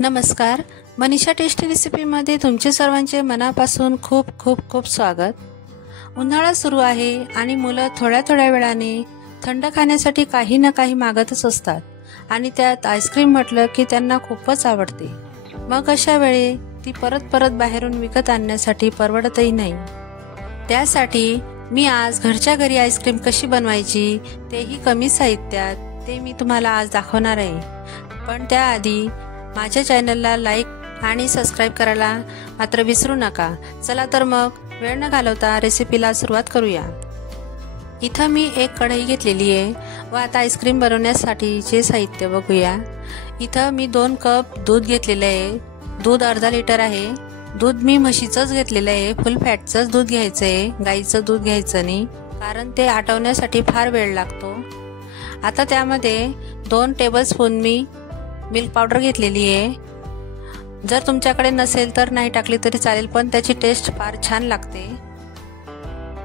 नमस्कार, मनीषा टेस्टी रेसिपीमध्ये तुमचे सर्वांचे मनापासून खूप खूप खूप स्वागत। उन्हाळा सुरू आहे आणि मुलं थोड्या थोड्या वेळाने थंड खाण्यासाठी काही ना काही मागतच असतात आणि त्यात आईस्क्रीम म्हटलं की त्यांना खूपच आवडते। मग अशा वेळी ती परत परत बाहेरून विकत आणण्यासाठी परवडतही नाही। त्यासाठी मी आज घरच्या घरी आईस्क्रीम कशी बनवायची तेही कमी साहित्यात ते मी तुम्हाला आज दाखवणार आहे। पण त्याआधी माझ्या चॅनलला लाईक आणि सबस्क्राइब करायला मात्र विसरू नका। चला तर मग वेळ न घालवता रेसिपीला सुरुवात करूया। इथं मी एक कढई घेतलेली आहे व आता आईस्क्रीम बनवण्यासाठीचे साहित्य बघूया। इथं मी 2 कप दूध घेतलेले आहे। दूध अर्धा लिटर आहे। दूध मी म्हशीचंच घेतलेलं आहे, फुल फॅटचंच दूध घ्यायचं आहे, गाईचं दूध घ्यायचं नाही, कारण ते आटवण्यासाठी फार वेळ लागतो। आता त्यामध्ये 2 टेबलस्पून मी मिल्क पावडर घेतलेली आहे। जर तुमच्याकडे नसेल तर नाही टाकली तरी चालेल, पण त्याची टेस्ट फार छान लागते।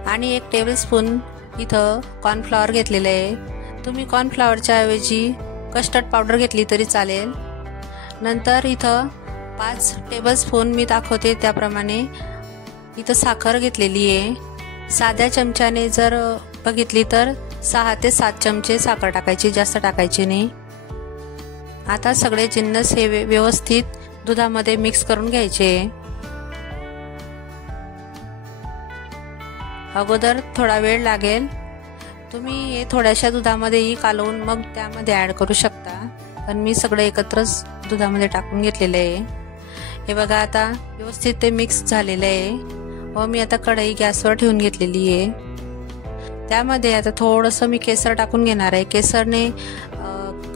आणि 1 टेबलस्पून इथं कॉर्नफ्लॉवर घेतलेले आहे। तुम्ही कॉर्नफ्लॉवरच्या ऐवजी कस्टर्ड पावडर घेतली तरी चालेल। नंतर इथं 5 टेबलस्पून मी दाखवते त्याप्रमाणे इथं साखर घेतलेली आहे। साध्या चमच्याने जर बघितली तर 6 ते 7 चमचे साखर टाकायची, जास्त टाकायची नाही। आता सगळे जिन्नस हे व्यवस्थित दुधामध्ये मिक्स करून घ्यायचे। अगोदर थोडा वेळ लागेल, तुम्ही हे थोड्याशा दुधामध्येही कालवून मग त्यामध्ये ॲड करू शकता, पण मी सगळं एकत्रच दुधामध्ये टाकून घेतलेलं आहे। हे बघा आता व्यवस्थित ते मिक्स झालेलं आहे व मी आता कढई गॅसवर ठेवून घेतलेली आहे। त्यामध्ये आता थोडंसं मी केसर टाकून घेणार आहे। केसरने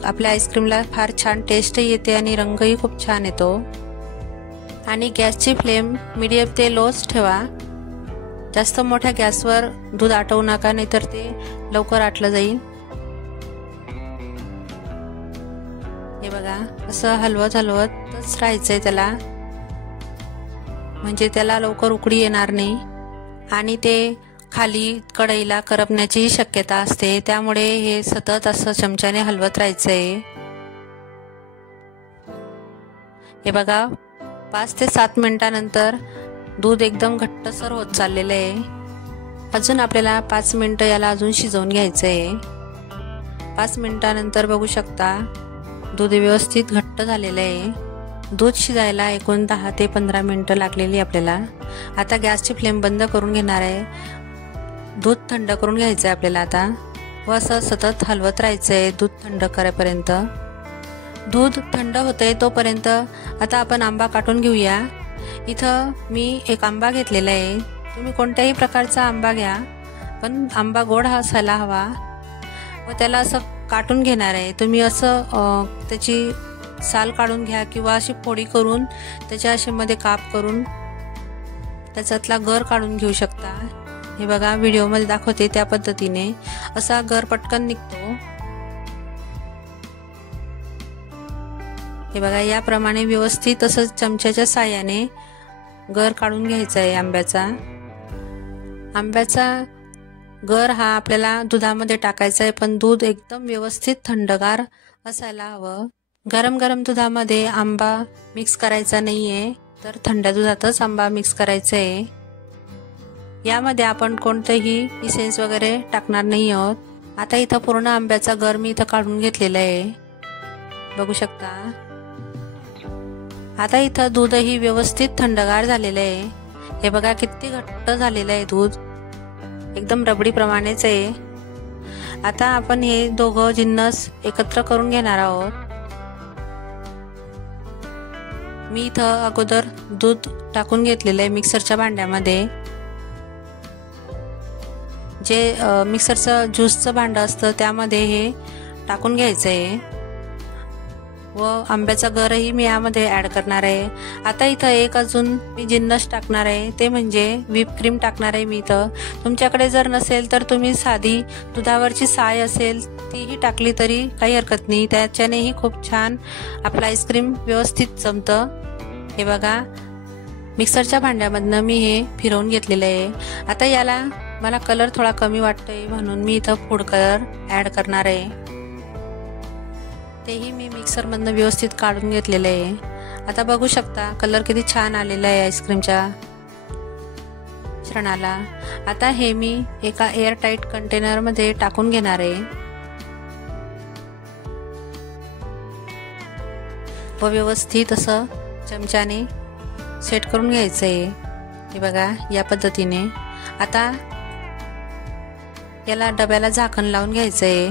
आपल्या आईस्क्रीमला फार छान टेस्ट येते आणि रंगही खूप छान येतो। आणि गॅसची फ्लेम मीडियम ते लोच ठेवा, जास्त मोठ्या गॅसवर दूध आटवू नका, नाहीतर ते लवकर आटलं जाईल। हे बघा असं हलवत हलवतच राहायचंय त्याला, म्हणजे त्याला लवकर उकळी येणार नाही आणि ते खाली कढईला करपण्याची शक्यता असते, त्यामुळे हे सतत असं चमच्याने हलवत राहायचंय। हे बघा 5 ते 7 मिनिटांनंतर दूध एकदम घट्टसर होत चाललेलं आहे। अजून आपल्याला 5 मिनिटं याला अजून शिजवून घ्यायचंय। 5 मिनिटांनंतर बघू शकता दूध व्यवस्थित घट्ट झालेलं आहे। दूध शिजायला एकूण 10 ते 15 मिनिटं लागलेली आपल्याला। आता गॅसची फ्लेम बंद करून घेणार आहे। दूध थंड करून घ्यायचं आहे आपल्याला आता व असं सतत हलवत राहायचं आहे दूध थंड करेपर्यंत। दूध थंड होतंय तोपर्यंत आता आपण आंबा काटून घेऊया। इथं मी एक आंबा घेतलेला आहे। तुम्ही कोणत्याही प्रकारचा आंबा घ्या, पण आंबा गोड असायला हवा व त्याला असं काटून घेणार आहे। तुम्ही असं त्याची साल काढून घ्या किंवा अशी फोडी करून त्याच्या असे मध्ये काप करून त्याच्यातला गर काढून घेऊ शकता। हे बघा व्हिडिओमध्ये दाखवते त्या पद्धतीने असा गर पटकन निघतो। हे बघा याप्रमाणे व्यवस्थित असं चमच्याच्या साहाय्याने गर काढून घ्यायचा आहे आंब्याचा। आंब्याचा गर हा आपल्याला दुधामध्ये टाकायचा आहे, पण दूध एकदम व्यवस्थित थंडगार असायला हवं। गरम गरम दुधामध्ये आंबा मिक्स करायचा नाहीये, तर थंड दुधातच आंबा मिक्स करायचा आहे। यामध्ये आपण कोणतेही इसेन्स वगैरे टाकणार नाही आहोत। आता इथं पूर्ण आंब्याचा गर मी इथं काढून घेतलेला आहे, बघू शकता। आता इथं दूधही व्यवस्थित थंडगार झालेलं आहे। हे बघा किती घट्ट झालेलं आहे दूध, एकदम रबडी प्रमाणेच आहे। आता आपण हे दोघं जिन्नस एकत्र करून घेणार आहोत। मी इथं अगोदर दूध टाकून घेतलेलं आहे मिक्सरच्या भांड्यामध्ये। जे मिक्सरचं ज्यूसचं भांडं असतं त्यामध्ये हे टाकून घ्यायचं आहे व आंब्याचा गरही मी यामध्ये ॲड करणार आहे। आता इथं एक अजून मी जिन्नस टाकणार आहे, ते म्हणजे व्हिप क्रीम टाकणार आहे मी इथं। तुमच्याकडे जर नसेल तर तुम्ही साधी दुधावरची साय असेल तीही टाकली तरी काही हरकत नाही, त्याच्यानेही खूप छान आपलं आईस्क्रीम व्यवस्थित जमतं। हे बघा मिक्सरच्या भांड्यामधनं मी हे फिरवून घेतलेलं आहे। आता याला मला कलर थोडा कमी वाटतोय म्हणून मी इथं फूड कलर ॲड करणार आहे। तेही मी मिक्सरमधनं व्यवस्थित काढून घेतलेलं आहे। आता बघू शकता कलर किती छान आलेला आहे आईस्क्रीमच्या मिश्रणाला। आता हे मी एका एअर टाईट कंटेनर मध्ये टाकून घेणार आहे व व्यवस्थित असं चमच्याने सेट करून घ्यायचं आहे। हे बघा या पद्धतीने। आता याला डब्याला झाकण लावून घ्यायचं आहे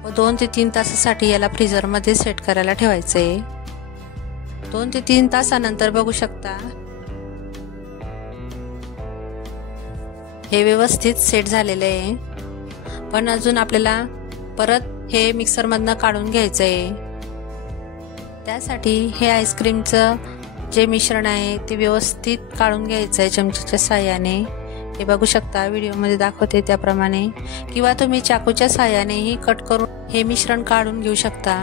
व 2 ते 3 तासासाठी याला फ्रीजर मध्ये सेट करायला ठेवायचं आहे। 2 ते 3 तासानंतर बघू शकता हे व्यवस्थित सेट झालेले आहे, पण अजून आपल्याला परत हे मिक्सर मधनं काढून घ्यायचं आहे। त्यासाठी हे आईस्क्रीमचं जे मिश्रण आहे ते व्यवस्थित काढून घ्यायचं आहे चमच्याच्या साहाय्याने। हे बघू शकता व्हिडिओ मध्ये दाखवते त्याप्रमाणे, किंवा तुम्ही चाकूच्या साहाय्यानेही कट करून हे मिश्रण काढून घेऊ शकता।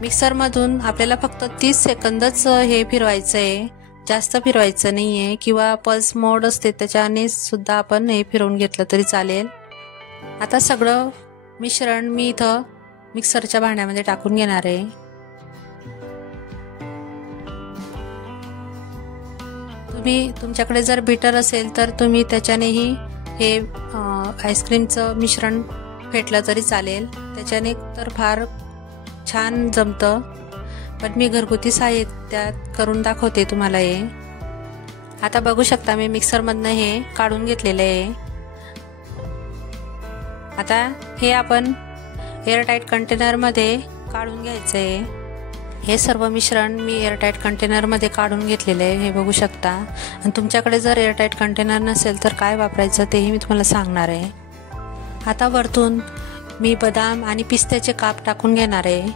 मिक्सर मधून आपल्याला फक्त 30 सेकंदच हे फिरवायचं आहे, जास्त फिरवायचं नाहीये, किंवा पल्स मोड असते त्याच्याने सुद्धा आपण हे फिरवून घेतलं तरी चालेल। आता सगळं मिश्रण मी इथं मिक्सरच्या भांड्यामध्ये टाकून घेणार आहे। तुमच्याकडे जर बीटर असेल तर तुम्ही त्याच्यानेही हे आईस्क्रीमचं मिश्रण फेटलं तरी चालेल, त्याच्याने तर फार छान जमतं, पण मी घरगुती साहित्यात करून दाखवते तुम्हाला हे। आता बघू शकता मी मिक्सर मधनं हे काढून घेतलेले आहे। आता हे आपण एअरटाईट कंटेनर मध्ये काढून घ्यायचं आहे। हे सर्व मिश्रण मी एअरटाईट कंटेनर मध्ये काढून घेतलेले आहे, हे बघू शकता। आणि तुमच्याकडे जर एअरटाईट कंटेनर नसेल तर काय वापरायचं तेही मी तुम्हाला सांगणार आहे। आता वरतून मी बदाम आणि पिस्त्याचे काप टाकून घेणार आहे।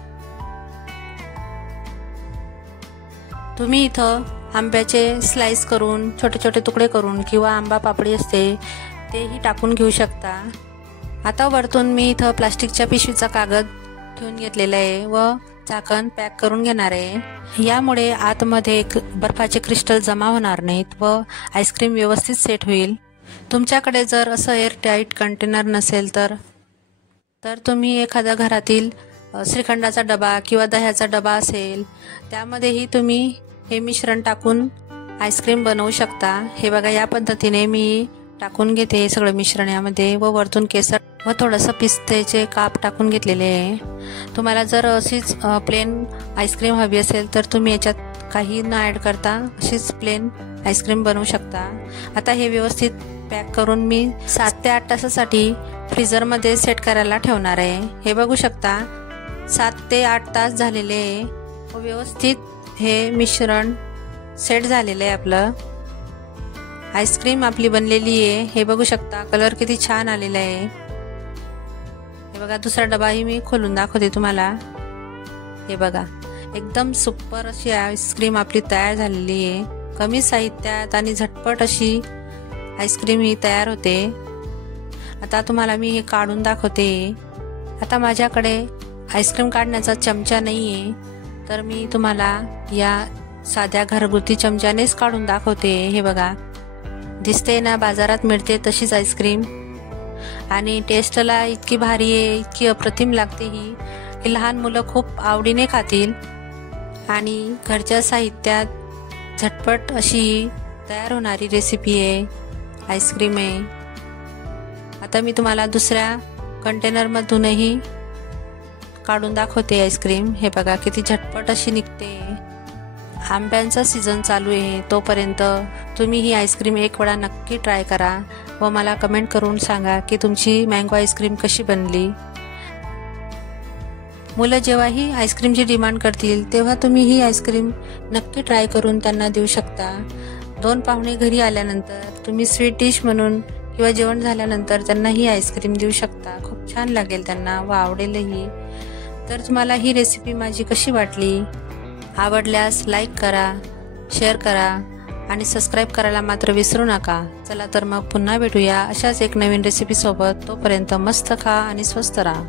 तुम्ही इथं आंब्याचे स्लाइस करून छोटे छोटे तुकडे करून किंवा आंबा पापडी असते तेही टाकून घेऊ शकता। आता वरतून मी इथं प्लास्टिकच्या पिशवीचा कागद ठेवून घेतलेला आहे व झाकण पॅक करून घेणार आहे। यामुळे आतमध्ये बर्फाचे क्रिस्टल जमा होणार नाहीत व आईस्क्रीम व्यवस्थित सेट होईल। तुमच्याकडे जर असं एअरटाईट कंटेनर नसेल तर तुम्ही एखाद्या घरातील श्रीखंडाचा डबा किंवा दह्याचा डबा असेल त्यामध्येही तुम्ही हे मिश्रण टाकून आईस्क्रीम बनवू शकता। हे बघा या पद्धतीने मी टाकून घेते सगळं मिश्रण यामध्ये व वरतून केसर व थोडंसं पिस्त्याचे काप टाकून घेतलेले आहे। तुम्हाला जर अशीच प्लेन आईस्क्रीम हवी असेल तर तुम्ही याच्यात काही न ॲड करता अशीच प्लेन आईस्क्रीम बनवू शकता। आता हे व्यवस्थित पॅक करून मी 7 ते 8 तासासाठी फ्रीजरमध्ये सेट करायला ठेवणार आहे। हे बघू शकता 7 ते 8 तास झालेले आहे व व्यवस्थित हे मिश्रण सेट झालेलं आहे। आपलं आईस्क्रीम आपली बनलेली आहे। हे बघू शकता कलर किती छान आलेला आहे। हे बघा दुसरा डबाही मी खोलून दाखवते तुम्हाला। हे बघा एकदम सुपर अशी आईस्क्रीम आपली तयार झालेली आहे। कमी साहित्यात आणि झटपट अशी आईस्क्रीम ही तयार होते। आता तुम्हाला मी हे काढून दाखवते। आता माझ्याकडे आईस्क्रीम काढण्याचा चमचा नाही आहे तर मी तुम्हाला या साध्या घरगुती चमच्यानेच काढून दाखवते। हे बघा दिसते ना, बाजारात मिळते तशीच आईस्क्रीम आणि टेस्टला इतकी भारी आहे, इतकी अप्रतिम लागते ही लहान मुलं खूप आवडीने खातील आणि घरच्या साहित्यात झटपट अशी तयार होणारी रेसिपी आहे, आईस्क्रीम आहे। आता मी तुम्हाला दुसऱ्या कंटेनर मधूनही काढून दाखवते आईस्क्रीम। हे बघा किती झटपट अशी निघते। आंब्यांचा सीझन चालू आहे तोपर्यंत तुम्ही ही आईस्क्रीम एक वेळा नक्की ट्राय करा व मला कमेंट करून सांगा की तुमची मँगो आईस्क्रीम कशी बनली। मुलं जेव्हाही आईस्क्रीमची डिमांड करतील तेव्हा तुम्ही ही आईस्क्रीम नक्की ट्राय करून त्यांना देऊ शकता। 2 पाहुणे घरी आल्यानंतर तुम्ही स्वीट डिश म्हणून किंवा जेवण झाल्यानंतर त्यांना ही आईस्क्रीम देऊ शकता। खूप छान लागेल त्यांना व आवडेलही। तर तुम्हाला ही रेसिपी माझी कशी वाटली? आवडल्यास लाईक करा, शेअर करा आणि सबस्क्राईब करायला मात्र विसरू नका। चला तर मग पुन्हा भेटूया अशाच एक नवीन रेसिपी सोबत। तोपर्यंत मस्त खा आणि स्वस्त राहा।